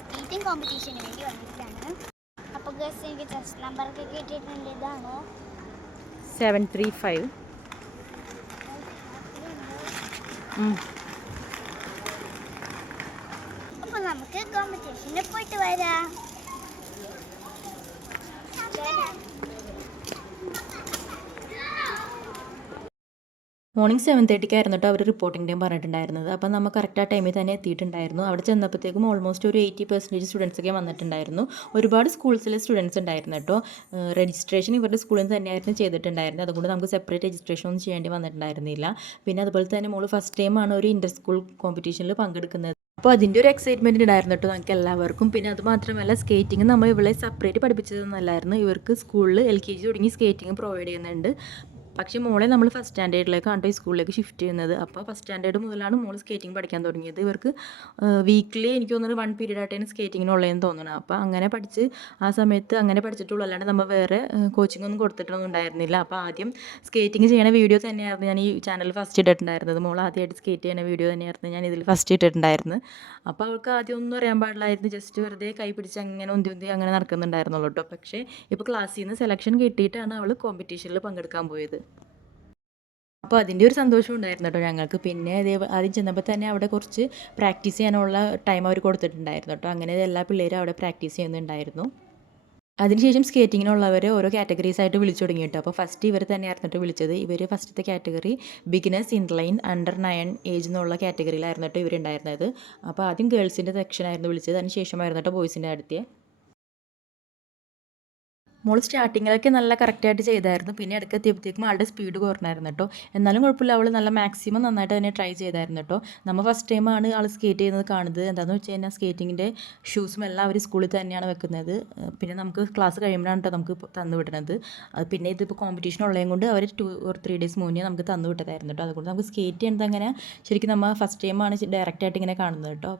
Skating കോമ്പറ്റീഷന് വേണ്ടി വന്നിട്ടാണ്. അപ്പോൾ ഗസ് എനിക്ക് ജസ്റ്റ് നമ്പറൊക്കെ കിട്ടിയിട്ടുണ്ട്. ഇതാണോ 735. അപ്പോൾ നമുക്ക് കോമ്പറ്റീഷന് പോയിട്ട് വരാം. മോർണിംഗ് 7:30 കേട്ടോ അവർ റിപ്പോർട്ടിംഗ് ടൈം പറഞ്ഞിട്ടുണ്ടായിരുന്നത്. അപ്പോൾ നമ്മൾ കറക്റ്റ് ആ ടൈമിൽ തന്നെ എത്തിയിട്ടുണ്ടായിരുന്നു. അവിടെ ചെന്നപ്പോഴത്തേക്കും ഓൾമോസ്റ്റ് ഒരു 80% സ്റ്റുഡൻസൊക്കെ വന്നിട്ടുണ്ടായിരുന്നു. ഒരുപാട് സ്കൂൾസിലെ സ്റ്റുഡൻസ് ഉണ്ടായിരുന്നു കേട്ടോ. രജിസ്ട്രേഷൻ ഇവരുടെ സ്കൂളിൽ നിന്ന് തന്നെയായിരുന്നു ചെയ്തിട്ടുണ്ടായിരുന്നത്. അതുകൊണ്ട് നമുക്ക് സെപ്പറേറ്റ് രജിസ്ട്രേഷൻ ഒന്നും ചെയ്യേണ്ടി വന്നിട്ടുണ്ടായിരുന്നില്ല. പിന്നെ അതുപോലെ തന്നെ മോൾ ഫസ്റ്റ് ടൈമാണ് ഒരു ഇൻ്റർ സ്കൂൾ കോമ്പറ്റീഷനിൽ പങ്കെടുക്കുന്നത്. അപ്പോൾ അതിൻ്റെ ഒരു എക്സൈറ്റ്മെൻറ്റ് ഉണ്ടായിരുന്നു കേട്ടോ നമുക്ക് എല്ലാവർക്കും. പിന്നെ അത് മാത്രമല്ല സ്കേറ്റിംഗ് നമ്മൾ ഇവളെ സെപ്പറേറ്റ് പഠിപ്പിച്ചതൊന്നുമല്ലായിരുന്നു. ഇവർക്ക് സ്കൂളിൽ LKG തുടങ്ങി സ്കേറ്റിംഗ് പ്രൊവൈഡ് ചെയ്യുന്നുണ്ട്. പക്ഷേ മോളെ നമ്മൾ ഫസ്റ്റ് സ്റ്റാൻഡേർഡിലേക്കാണ് ഈ സ്കൂളിലേക്ക് ഷിഫ്റ്റ് ചെയ്യുന്നത്. അപ്പോൾ ഫസ്റ്റ് സ്റ്റാൻഡേർഡ് മുതലാണ് മോൾ സ്കേറ്റിംഗ് പഠിക്കാൻ തുടങ്ങിയത്. ഇവർക്ക് വീക്കിലി എനിക്ക് തോന്നുന്നത് 1 പീരീഡ് ആയിട്ടാണ് സ്കേറ്റിങ്ങിനുള്ളതെന്ന് തോന്നുന്നത്. അപ്പോൾ അങ്ങനെ പഠിച്ച് ആ സമയത്ത് അങ്ങനെ പഠിച്ചിട്ടുള്ളൂ, അല്ലാണ്ട് നമ്മൾ വേറെ കോച്ചിങ് ഒന്നും കൊടുത്തിട്ടൊന്നും ഉണ്ടായിരുന്നില്ല. അപ്പോൾ ആദ്യം സ്കേറ്റിംഗ് ചെയ്യണ വീഡിയോ തന്നെയായിരുന്നു ഞാൻ ഈ ചാനലിൽ ഫസ്റ്റ് ഇട്ടിട്ടുണ്ടായിരുന്നത്. മോൾ ആദ്യമായിട്ട് സ്കേറ്റ് ചെയ്യുന്ന വീഡിയോ തന്നെയായിരുന്നു ഞാൻ ഇതിൽ ഫസ്റ്റ് ഇട്ടിട്ടുണ്ടായിരുന്നത്. അപ്പോൾ അവൾക്ക് ആദ്യം ഒന്നും അറിയാൻ പാടില്ലായിരുന്നു. ജസ്റ്റ് വെറുതെ കൈ പിടിച്ച് അങ്ങനെ ഉന്തി അങ്ങനെ നടക്കുന്നുണ്ടായിരുന്നുള്ളൂ കേട്ടോ. പക്ഷേ ഇപ്പോൾ ക്ലാസ്സിൽ നിന്ന് സെലക്ഷൻ കിട്ടിയിട്ടാണ് അവൾ കോമ്പറ്റീഷനിൽ പങ്കെടുക്കാൻ പോയത്. അപ്പോൾ അതിൻ്റെ ഒരു സന്തോഷം ഉണ്ടായിരുന്നു കേട്ടോ ഞങ്ങൾക്ക്. പിന്നെ ആദ്യം ചെന്നപ്പോൾ തന്നെ അവിടെ കുറച്ച് പ്രാക്ടീസ് ചെയ്യാനുള്ള ടൈം അവർ കൊടുത്തിട്ടുണ്ടായിരുന്നു കേട്ടോ. അങ്ങനെ എല്ലാ പിള്ളേരും അവിടെ പ്രാക്ടീസ് ചെയ്യുന്നുണ്ടായിരുന്നു. അതിനുശേഷം സ്കേറ്റിങ്ങിനുള്ളവർ ഓരോ കാറ്റഗറീസ് ആയിട്ട് വിളിച്ചു തുടങ്ങി കേട്ടോ. അപ്പോൾ ഫസ്റ്റ് ഇവർ തന്നെയായിരുന്നു വിളിച്ചത്. ഇവർ ഫസ്റ്റത്തെ category beginners inline under 9 age എന്നുള്ള കാറ്റഗറിയിലായിരുന്നു കേട്ടോ ഇവരുണ്ടായിരുന്നത്. അപ്പോൾ ആദ്യം ഗേൾസിൻ്റെ സെക്ഷനായിരുന്നു വിളിച്ചത്. അതിന് ശേഷമായിരുന്നു കേട്ടോ ബോയ്സിൻ്റെ അടുത്ത്. മോൾ സ്റ്റാർട്ടിങ്ങിലൊക്കെ നല്ല കറക്റ്റായിട്ട് ചെയ്തായിരുന്നു. പിന്നെ ഇടയ്ക്ക് എത്തിയപ്പോഴത്തേക്കും ആളുടെ സ്പീഡ് കുറഞ്ഞായിരുന്നു കേട്ടോ. എന്നാലും കുഴപ്പമില്ല, അവൾ നല്ല മാക്സിമം നന്നായിട്ട് തന്നെ ട്രൈ ചെയ്തായിരുന്നു കേട്ടോ. നമ്മൾ ഫസ്റ്റ് ടൈമാണ് ആൾ സ്കേറ്റ് ചെയ്യുന്നത് കാണുന്നത്. എന്താണെന്ന് വെച്ച് കഴിഞ്ഞാൽ സ്കേറ്റിങ്ങിൻ്റെ ഷൂസും എല്ലാം അവർ സ്കൂളിൽ തന്നെയാണ് വെക്കുന്നത്. പിന്നെ നമുക്ക് ക്ലാസ് കഴിയുമ്പോഴാണ് കേട്ടോ നമുക്ക് തന്നു വിടുന്നത്. പിന്നെ ഇതിപ്പോൾ കോമ്പറ്റീഷൻ ഉള്ളതും കൊണ്ട് അവർ 2 or 3 days മുന്നേ നമുക്ക് തന്നു വിട്ടതായിരുന്നു കേട്ടോ. അതുകൊണ്ട് നമുക്ക് സ്കേറ്റ് ചെയ്യുന്നത് അങ്ങനെ ശരിക്കും നമ്മൾ ഫസ്റ്റ് ടൈമാണ് ഡയറക്റ്റായിട്ട് ഇങ്ങനെ കാണുന്നത് കേട്ടോ.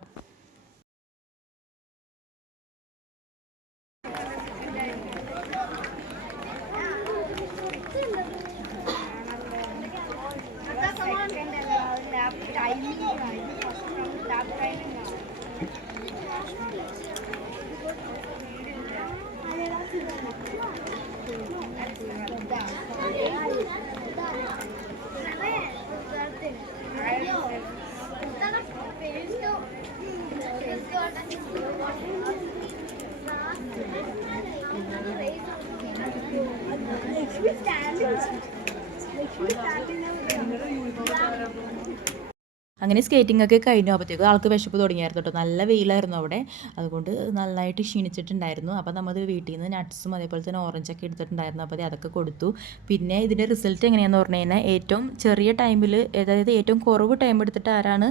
അങ്ങനെ സ്കേറ്റിംഗ് ഒക്കെ കഴിഞ്ഞു. അപ്പോഴത്തേക്കും ആൾക്ക് വിശപ്പ് തുടങ്ങിയായിരുന്നു കേട്ടോ. നല്ല വെയിലായിരുന്നു അവിടെ, അതുകൊണ്ട് നന്നായിട്ട് ക്ഷീണിച്ചിട്ടുണ്ടായിരുന്നു. അപ്പോൾ നമ്മൾ വീട്ടിൽ നിന്ന് നട്ട്സും അതേപോലെ തന്നെ ഓറഞ്ചൊക്കെ എടുത്തിട്ടുണ്ടായിരുന്നു. അപ്പോൾ അതൊക്കെ കൊടുത്തു. പിന്നെ ഇതിൻ്റെ റിസൾട്ട് എങ്ങനെയാണെന്ന് പറഞ്ഞു കഴിഞ്ഞാൽ ഏറ്റവും ചെറിയ ടൈമിൽ, അതായത് ഏറ്റവും കുറവ് ടൈം എടുത്തിട്ട് ആരാണ്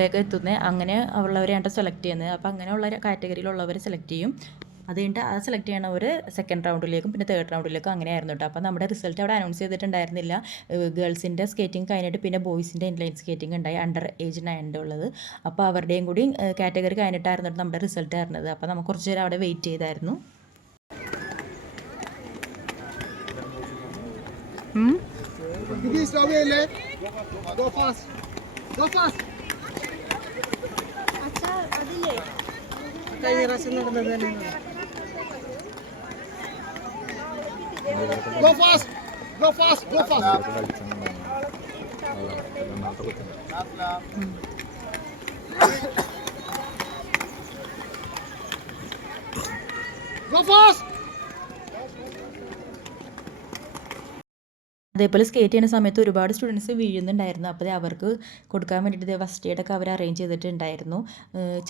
വേഗം എത്തുന്നത് അങ്ങനെ ഉള്ളവരെയാണ് സെലക്ട് ചെയ്യുന്നത്. അപ്പോൾ അങ്ങനെയുള്ള കാറ്റഗറിയിലുള്ളവരെ സെലക്ട് ചെയ്യും. അത് കഴിഞ്ഞിട്ട് അത് സെലക്ട് ചെയ്യണവർ സെക്കൻഡ് റൗണ്ടിലേക്കും പിന്നെ തേർഡ് റൗണ്ടിലേക്കും അങ്ങനെയായിരുന്നു കേട്ടോ. അപ്പോൾ നമ്മുടെ റിസൾട്ട് അവിടെ അനൗൺസ് ചെയ്തിട്ടുണ്ടായിരുന്നില്ല. ഗേൾസിൻ്റെ സ്കേറ്റിംഗ് കഴിഞ്ഞിട്ട് പിന്നെ ബോയ്സിൻ്റെ ഇൻലൈൻ സ്കേറ്റിംഗ് ഉണ്ടായി അണ്ടർ ഏജ് 9 ഉള്ളത്. അപ്പോൾ അവരുടെയും കൂടി കാറ്റഗറി കഴിഞ്ഞിട്ടായിരുന്നു നമ്മുടെ റിസൾട്ട് ആയിരുന്നത്. അപ്പോൾ നമുക്ക് കുറച്ച് നേരം അവിടെ വെയിറ്റ് ചെയ്തായിരുന്നു. Go fast! Go fast! Go fast! Go fast! അതേപോലെ സ്കേറ്റ് ചെയ്യുന്ന സമയത്ത് ഒരുപാട് സ്റ്റുഡൻസ് വീഴുന്നുണ്ടായിരുന്നു. അപ്പോൾ അവർക്ക് കൊടുക്കാൻ വേണ്ടിയിട്ട് ഫസ്റ്റ് എയ്ഡൊക്കെ അവർ അറേഞ്ച് ചെയ്തിട്ടുണ്ടായിരുന്നു.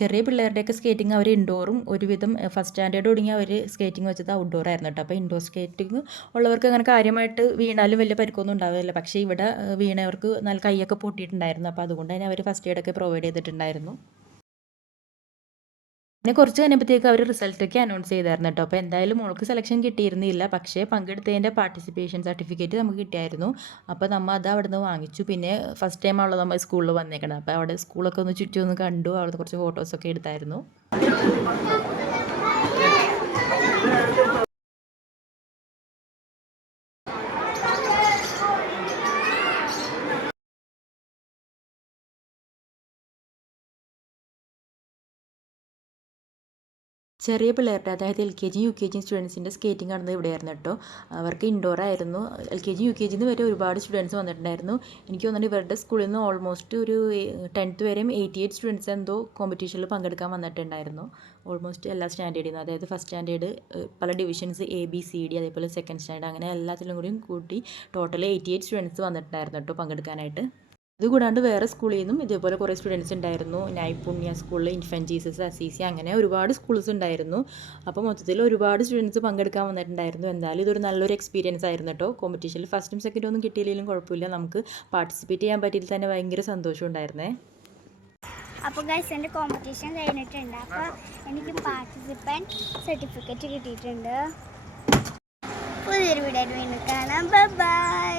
ചെറിയ പിള്ളേരുടെയൊക്കെ സ്കേറ്റിംഗ് അവർ ഇൻഡോറും ഒരുവിധം ഫസ്റ്റ് സ്റ്റാൻഡേർഡ് തുടങ്ങി അവർ സ്കേറ്റിംഗ് വെച്ചത് ഔട്ട്ഡോർ ആയിരുന്നു കേട്ടോ. അപ്പോൾ ഇൻഡോർ സ്കേറ്റിംഗ് ഉള്ളവർക്ക് അങ്ങനെ കാര്യമായിട്ട് വീണാലും വലിയ പരിക്കൊന്നും ഉണ്ടാവില്ല. പക്ഷേ ഇവിടെ വീണവർക്ക് നല്ല കൈയൊക്കെ പൊട്ടിയിട്ടുണ്ടായിരുന്നു. അപ്പോൾ അതുകൊണ്ട് തന്നെ അവർ ഫസ്റ്റ് എയ്ഡൊക്കെ പ്രൊവൈഡ് ചെയ്തിട്ടുണ്ടായിരുന്നു. പിന്നെ കുറച്ച് കഴിഞ്ഞപ്പോഴത്തേക്ക് അവർ റിസൾട്ടൊക്കെ അനൗൺസ് ചെയ്തായിരുന്നു കേട്ടോ. അപ്പോൾ എന്തായാലും മോൾക്ക് സെലക്ഷൻ കിട്ടിയിരുന്നില്ല, പക്ഷേ പങ്കെടുത്തതിൻ്റെ പാർട്ടിസിപ്പേഷൻ സർട്ടിഫിക്കറ്റ് നമുക്ക് കിട്ടിയായിരുന്നു. അപ്പോൾ നമ്മൾ അത് അവിടെ നിന്ന് വാങ്ങിച്ചു. പിന്നെ ഫസ്റ്റ് ടൈം ആണല്ലോ നമ്മൾ സ്കൂളിൽ വന്നേക്കണം, അപ്പോൾ അവിടെ സ്കൂളൊക്കെ ഒന്ന് ചുറ്റും ഒന്ന് കണ്ടു, അവിടെ കുറച്ച് ഫോട്ടോസൊക്കെ എടുത്തായിരുന്നു. ചെറിയ പിള്ളേരുടെ, അതായത് LKG UKG സ്റ്റുഡൻസിൻ്റെ സ്കേറ്റിംഗ് നടന്നത് ഇവിടെയായിരുന്നു കേട്ടോ. അവർക്ക് ഇൻഡോർ ആയിരുന്നു. LKG UKG വരെ ഒരുപാട് സ്റ്റുഡൻസ് വന്നിട്ടുണ്ടായിരുന്നു. എനിക്ക് തോന്നുന്നു ഇവരുടെ സ്കൂളിൽ നിന്ന് ഓൾമോസ്റ്റ് ഒരു 10th വരെയും 88 സ്റ്റുഡൻസ് എന്തോ കോമ്പറ്റീഷനിൽ പങ്കെടുക്കാൻ വന്നിട്ടുണ്ടായിരുന്നു. ഓൾമോസ്റ്റ് എല്ലാ സ്റ്റാൻഡേർഡിൽ നിന്ന്, അതായത് ഫസ്റ്റ് സ്റ്റാൻഡേർഡ് പല ഡിവിഷൻസ് ABCD, അതേപോലെ സെക്കൻഡ് സ്റ്റാൻഡേർഡ്, അങ്ങനെ എല്ലാത്തിലും കൂടിയും കൂട്ടി ടോട്ടൽ 88 സ്റ്റുഡൻസ് വന്നിട്ടുണ്ടായിരുന്നു കേട്ടോ പങ്കെടുക്കാനായിട്ട്. ഇതുകൂടാണ്ട് വേറെ സ്കൂളിൽ നിന്നും ഇതേപോലെ കുറേ സ്റ്റുഡൻസ് ഉണ്ടായിരുന്നു. നൈപുണ്യ സ്കൂളിൽ, ഇൻഫൻറ്റ് ജീസസ്, അസീസി, അങ്ങനെ ഒരുപാട് സ്കൂൾസ് ഉണ്ടായിരുന്നു. അപ്പോൾ മൊത്തത്തിൽ ഒരുപാട് സ്റ്റുഡൻസ് പങ്കെടുക്കാൻ വന്നിട്ടുണ്ടായിരുന്നു. എന്തായാലും ഇതൊരു നല്ലൊരു എക്സ്പീരിയൻസ് ആയിരുന്നു കേട്ടോ. കോമ്പറ്റീഷനിൽ ഫസ്റ്റും സെക്കൻഡും ഒന്നും കിട്ടിയില്ലെങ്കിലും കുഴപ്പമില്ല, നമുക്ക് പാർട്ടിസിപ്പേറ്റ് ചെയ്യാൻ പറ്റിയിട്ട് തന്നെ ഭയങ്കര സന്തോഷം ഉണ്ടായിരുന്നേ. അപ്പോൾ ഗൈസ് എൻ്റെ കോമ്പറ്റീഷൻ കഴിഞ്ഞിട്ടുണ്ട്. അപ്പോൾ എനിക്ക് പാർട്ടിസിപ്പൻറ്റ് സർട്ടിഫിക്കറ്റ് കിട്ടിയിട്ടുണ്ട്. പുതിയൊരു വീഡിയോ വീണ്ടും കാണാം. ബൈ.